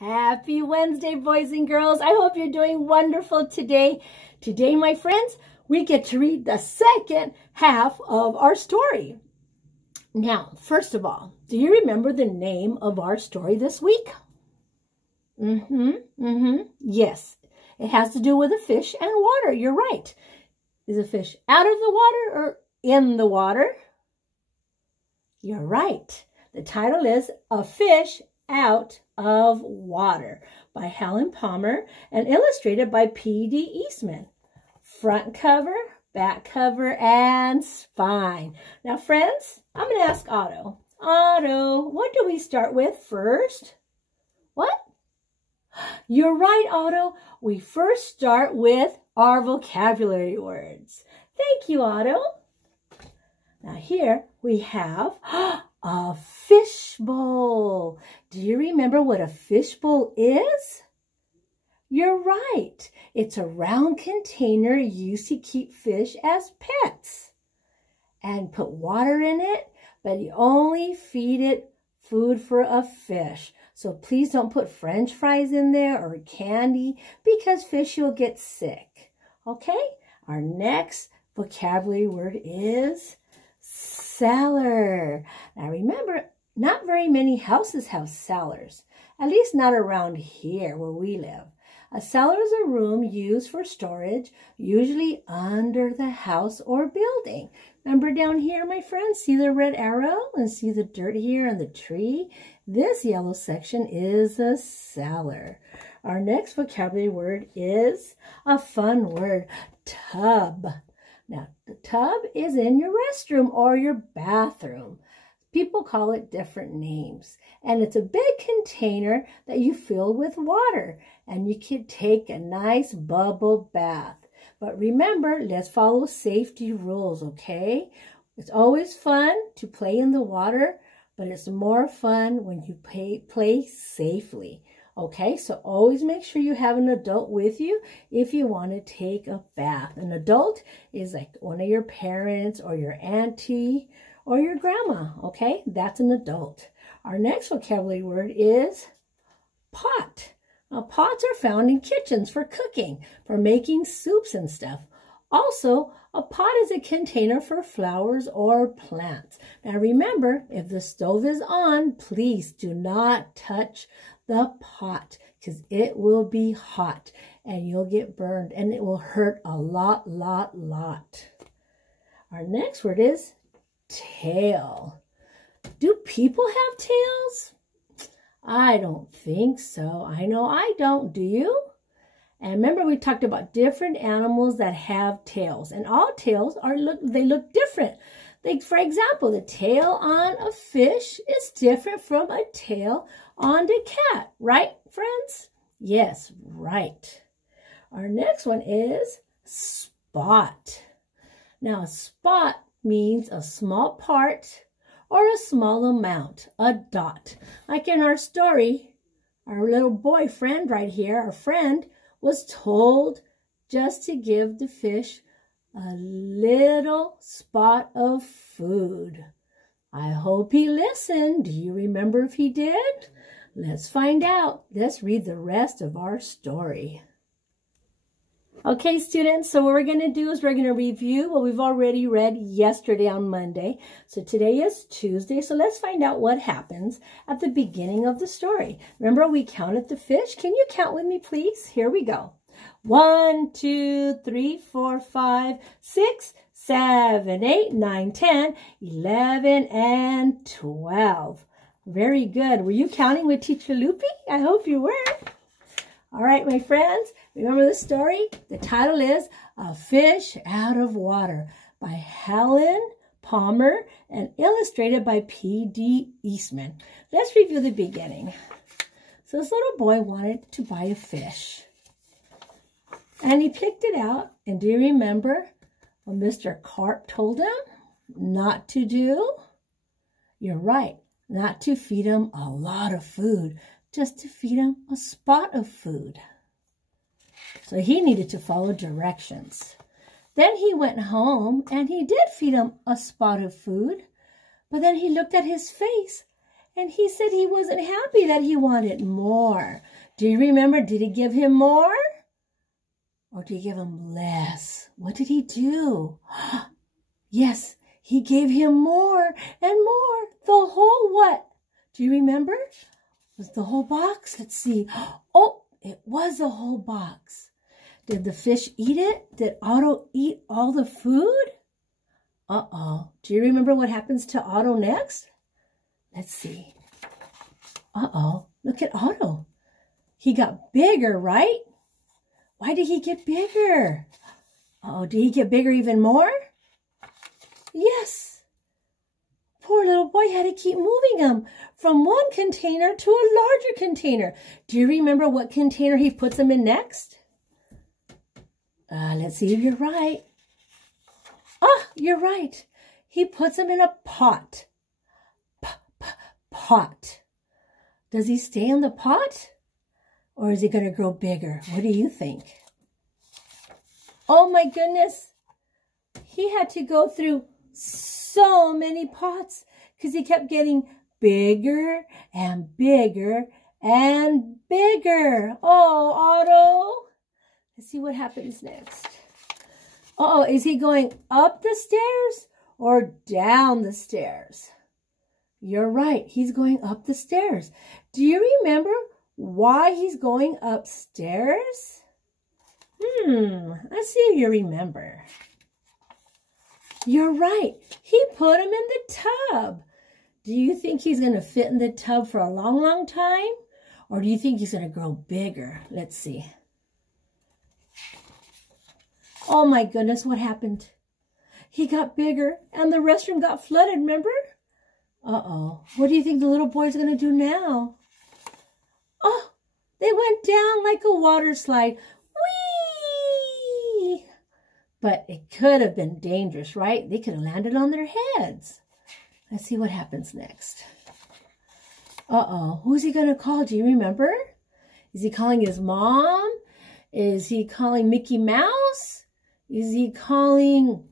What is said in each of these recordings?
Happy Wednesday, boys and girls. I hope you're doing wonderful today. Today, my friends, we get to read the second half of our story. Now, first of all, do you remember the name of our story this week? Yes, it has to do with a fish and water. You're right. Is a fish out of the water or in the water? You're right. The title is A Fish Out of Water by Helen Palmer and illustrated by P.D. Eastman. Front cover, back cover, and spine. Now, friends, I'm going to ask Otto. Otto, what do we start with first? What? You're right, Otto. We first start with our vocabulary words. Thank you, Otto. Now here we have a fishbowl. Do you remember what a fishbowl is? You're right. It's a round container used to keep fish as pets and put water in it, but you only feed it food for a fish. So please don't put French fries in there or candy because fish will get sick. Okay? Our next vocabulary word is cellar. Now remember, not very many houses have cellars, at least not around here where we live. A cellar is a room used for storage, usually under the house or building. Remember down here, my friends, see the red arrow and see the dirt here and the tree? This yellow section is a cellar. Our next vocabulary word is a fun word, tub. Now, the tub is in your restroom or your bathroom. People call it different names. And it's a big container that you fill with water. And you can take a nice bubble bath. But remember, let's follow safety rules, okay? It's always fun to play in the water, but it's more fun when you play safely. Okay, so always make sure you have an adult with you if you want to take a bath. An adult is like one of your parents or your auntie or your grandma, okay? That's an adult. Our next vocabulary word is pot. Now, pots are found in kitchens for cooking, for making soups and stuff. Also, a pot is a container for flowers or plants. Now, remember, if the stove is on, please do not touch the pot because it will be hot and you'll get burned and it will hurt a lot. Our next word is tail. Do people have tails? I don't think so. I know I don't. Do you? And remember we talked about different animals that have tails. And all tails look different. Like for example, the tail on a fish is different from a tail on the cat. Right, friends? Yes, right. Our next one is spot. Now, a spot means a small part or a small amount, a dot. Like in our story, our little boyfriend right here, our friend, was told just to give the fish a little spot of food. I hope he listened. Do you remember if he did? Let's find out. Let's read the rest of our story. Okay, students, so what we're going to do is we're going to review what we've already read yesterday on Monday. So today is Tuesday, so let's find out what happens at the beginning of the story. Remember, we counted the fish. Can you count with me, please? Here we go. 1, 2, 3, 4, 5, 6, 7, 8, 9, 10, 11, and 12. Very good. Were you counting with Teacher Lupe? I hope you were. All right, my friends, remember the story? The title is A Fish Out of Water by Helen Palmer and illustrated by P.D. Eastman. Let's review the beginning. So this little boy wanted to buy a fish. And he picked it out. And do you remember what Mr. Carp told him not to do? You're right, not to feed him a lot of food. Just to feed him a spot of food. So he needed to follow directions. Then he went home and he did feed him a spot of food. But then he looked at his face and he said he wasn't happy, that he wanted more. Do you remember? Did he give him more? Or did he give him less? What did he do? Yes, he gave him more and more. The whole what? Do you remember? Was the whole box? Let's see. Oh, it was a whole box. Did the fish eat it? Did Otto eat all the food? Uh-oh. Do you remember what happens to Otto next? Let's see. Uh-oh. Look at Otto. He got bigger, right? Why did he get bigger? Uh-oh. Did he get bigger even more? Yes. Poor little boy had to keep moving him from one container to a larger container. Do you remember what container he puts him in next? Let's see if you're right. You're right. He puts him in a pot. Pot. Does he stay in the pot? Or is he going to grow bigger? What do you think? Oh my goodness. He had to go through so many pots because he kept getting bigger and bigger and bigger. Oh, Otto. Let's see what happens next. Uh-oh, is he going up the stairs or down the stairs? You're right, he's going up the stairs. Do you remember why he's going upstairs? Let's see if you remember. You're right, he put him in the tub. Do you think he's going to fit in the tub for a long, long time? Or do you think he's going to grow bigger? Let's see. Oh my goodness, what happened? He got bigger and the restroom got flooded, remember? Uh-oh. What do you think the little boy's going to do now? Oh, they went down like a water slide. Whee! But it could have been dangerous, right? They could have landed on their heads. Let's see what happens next. Uh-oh. Who's he going to call? Do you remember? Is he calling his mom? Is he calling Mickey Mouse? Is he calling,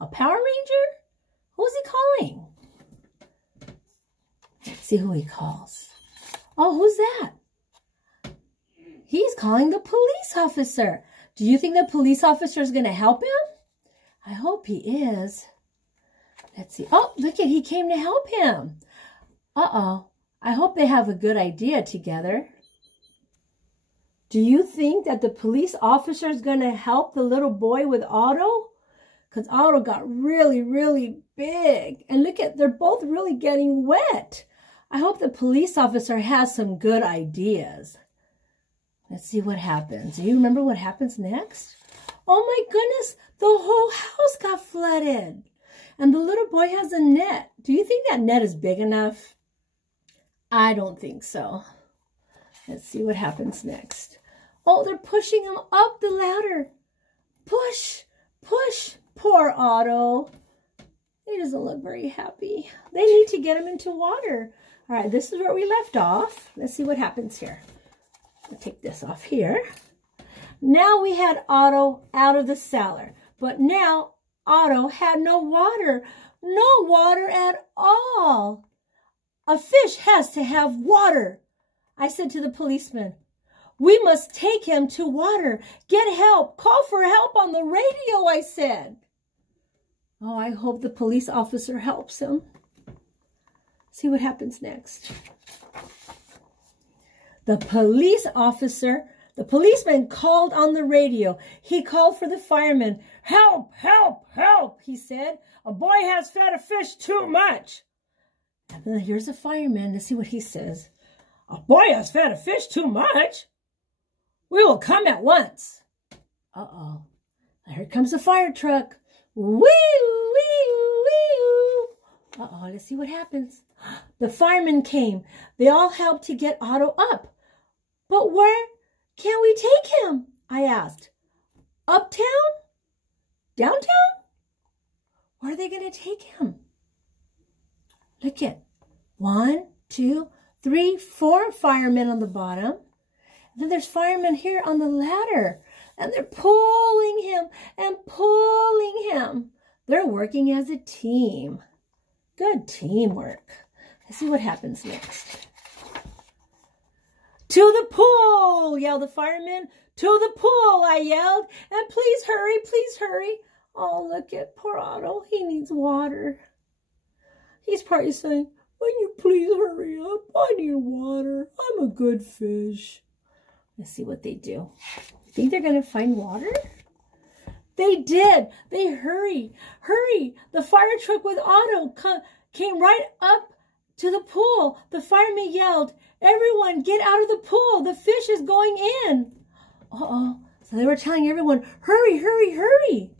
a Power Ranger? Who's he calling? Let's see who he calls. Oh, who's that? He's calling the police officer. Do you think the police officer is going to help him? I hope he is. Let's see. Oh, look at, he came to help him. Uh-oh. I hope they have a good idea together. Do you think that the police officer is going to help the little boy with Otto? Because Otto got really, really big. And look at, they're both really getting wet. I hope the police officer has some good ideas. Let's see what happens. Do you remember what happens next? Oh my goodness, the whole house got flooded. And the little boy has a net. Do you think that net is big enough? I don't think so. Let's see what happens next. Oh, they're pushing him up the ladder. Push, push. Poor Otto. He doesn't look very happy. They need to get him into water. All right, this is where we left off. Let's see what happens here. I'll take this off here. Now we had Otto out of the cellar. But now Otto had no water. No water at all. A fish has to have water. I said to the policeman, we must take him to water. Get help. Call for help on the radio, I said. Oh, I hope the police officer helps him. See what happens next. The policeman called on the radio. He called for the firemen. Help, help, help, he said. A boy has fed a fish too much. And then here's a fireman. Let's see what he says. A boy has fed a fish too much? We will come at once. Uh-oh. Here comes the fire truck. Wee, wee, wee. Uh-oh, let's see what happens. The firemen came. They all helped to get Otto up. But where can we take him? I asked. Uptown? Downtown? Where are they going to take him? Look at 1, 2, 3, 4 firemen on the bottom. And then there's firemen here on the ladder. And they're pulling him and pulling him. They're working as a team. Good teamwork. Let's see what happens next. To the pool, yelled the fireman. To the pool, I yelled. And please hurry, please hurry. Oh, look at poor Otto. He needs water. He's probably saying, will you please hurry up? I need water. I'm a good fish. Let's see what they do. You think they're going to find water? They did. They hurry. The fire truck with Otto came right up to the pool. The fireman yelled, everyone get out of the pool. The fish is going in. Uh-oh. So they were telling everyone, hurry, hurry, hurry.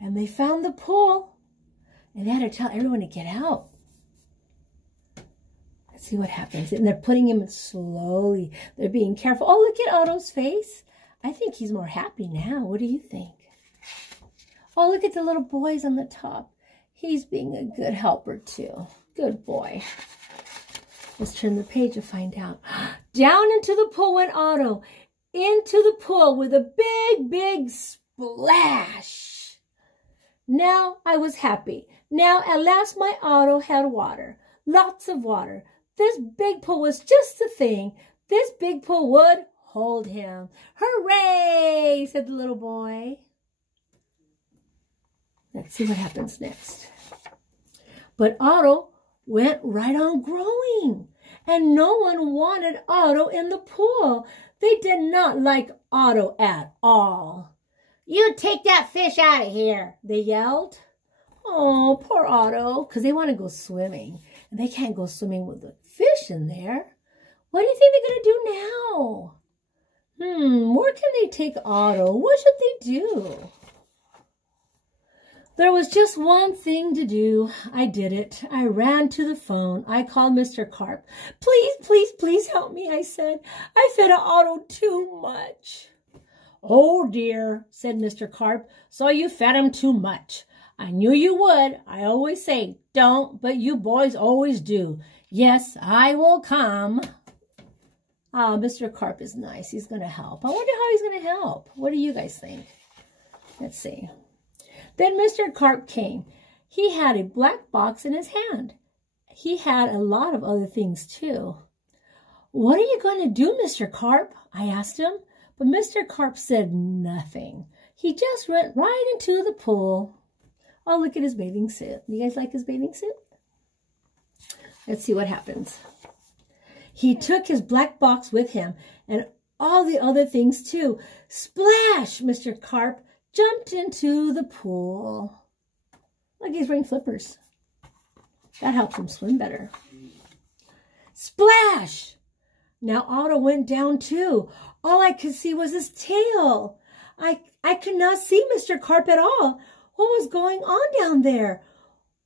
And they found the pool. And they had to tell everyone to get out. Let's see what happens. And they're putting him in slowly. They're being careful. Oh, look at Otto's face. I think he's more happy now. What do you think? Oh, look at the little boys on the top. He's being a good helper too. Good boy. Let's turn the page to find out. Down into the pool went Otto. Into the pool with a big, big splash. Now I was happy. Now at last my Otto had water. Lots of water. This big pool was just the thing. This big pool would hold him. Hooray, said the little boy. Let's see what happens next. But Otto went right on growing, and no one wanted Otto in the pool. They did not like Otto at all. You take that fish out of here, they yelled. Oh, poor Otto, because they want to go swimming, and they can't go swimming with the fish in there. What do you think they're going to do now? Where can they take Otto? What should they do? There was just one thing to do. I did it. I ran to the phone. I called Mr. Carp. Please, please, please help me, I said. I fed Otto too much. Oh, dear, said Mr. Carp. So you fed him too much. I knew you would. I always say, don't, but you boys always do. Yes, I will come. Oh, Mr. Carp is nice. He's going to help. I wonder how he's going to help. What do you guys think? Let's see. Then Mr. Carp came. He had a black box in his hand. He had a lot of other things, too. What are you going to do, Mr. Carp? I asked him. But Mr. Carp said nothing. He just went right into the pool. Oh, look at his bathing suit. You guys like his bathing suit? Let's see what happens. He took his black box with him and all the other things, too. Splash! Mr. Carp jumped into the pool. Look, he's wearing flippers. That helps him swim better. Splash! Now Otto went down too. All I could see was his tail. I could not see Mr. Carp at all. What was going on down there?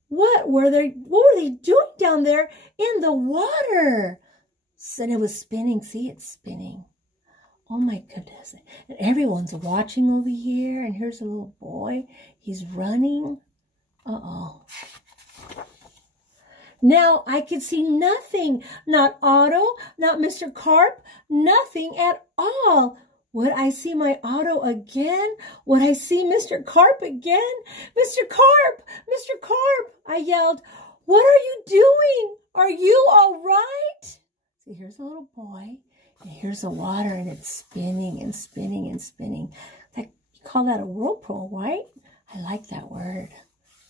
What were they doing down there in the water? And it was spinning. See, it's spinning. Oh my goodness. And everyone's watching over here. And here's a little boy. He's running. Uh-oh. Now I could see nothing. Not Otto, not Mr. Carp, nothing at all. Would I see my Otto again? Would I see Mr. Carp again? Mr. Carp! Mr. Carp! I yelled. What are you doing? Are you all right? See, here's a little boy. And here's the water, and it's spinning and spinning and spinning. You call that a whirlpool, right? I like that word.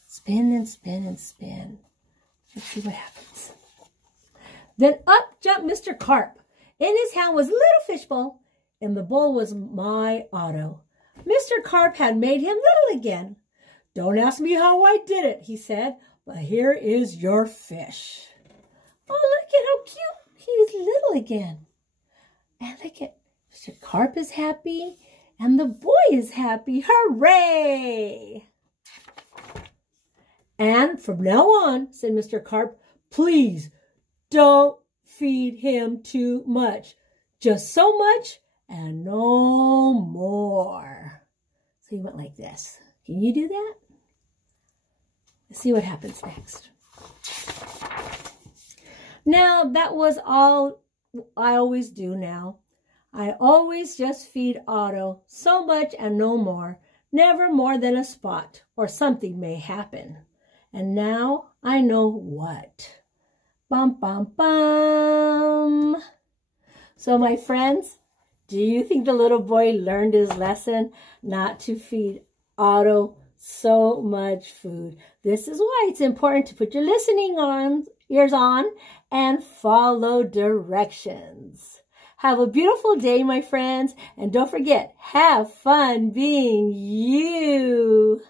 Spin and spin and spin. Let's see what happens. Then up jumped Mr. Carp. In his hand was a little fishbowl, and the bowl was my Otto. Mr. Carp had made him little again. Don't ask me how I did it, he said, but here is your fish. Oh, look at how cute. He's little again. And look at Mr. Carp is happy, and the boy is happy. Hooray! And from now on, said Mr. Carp, please don't feed him too much. Just so much and no more. So he went like this. Can you do that? Let's see what happens next. Now, that was all I always do now. I always just feed Otto so much and no more. Never more than a spot or something may happen. And now I know what. Bum, bum, bum. So my friends, do you think the little boy learned his lesson not to feed Otto so much food? This is why it's important to put your ears on and follow directions. Have a beautiful day, my friends, and don't forget, have fun being you.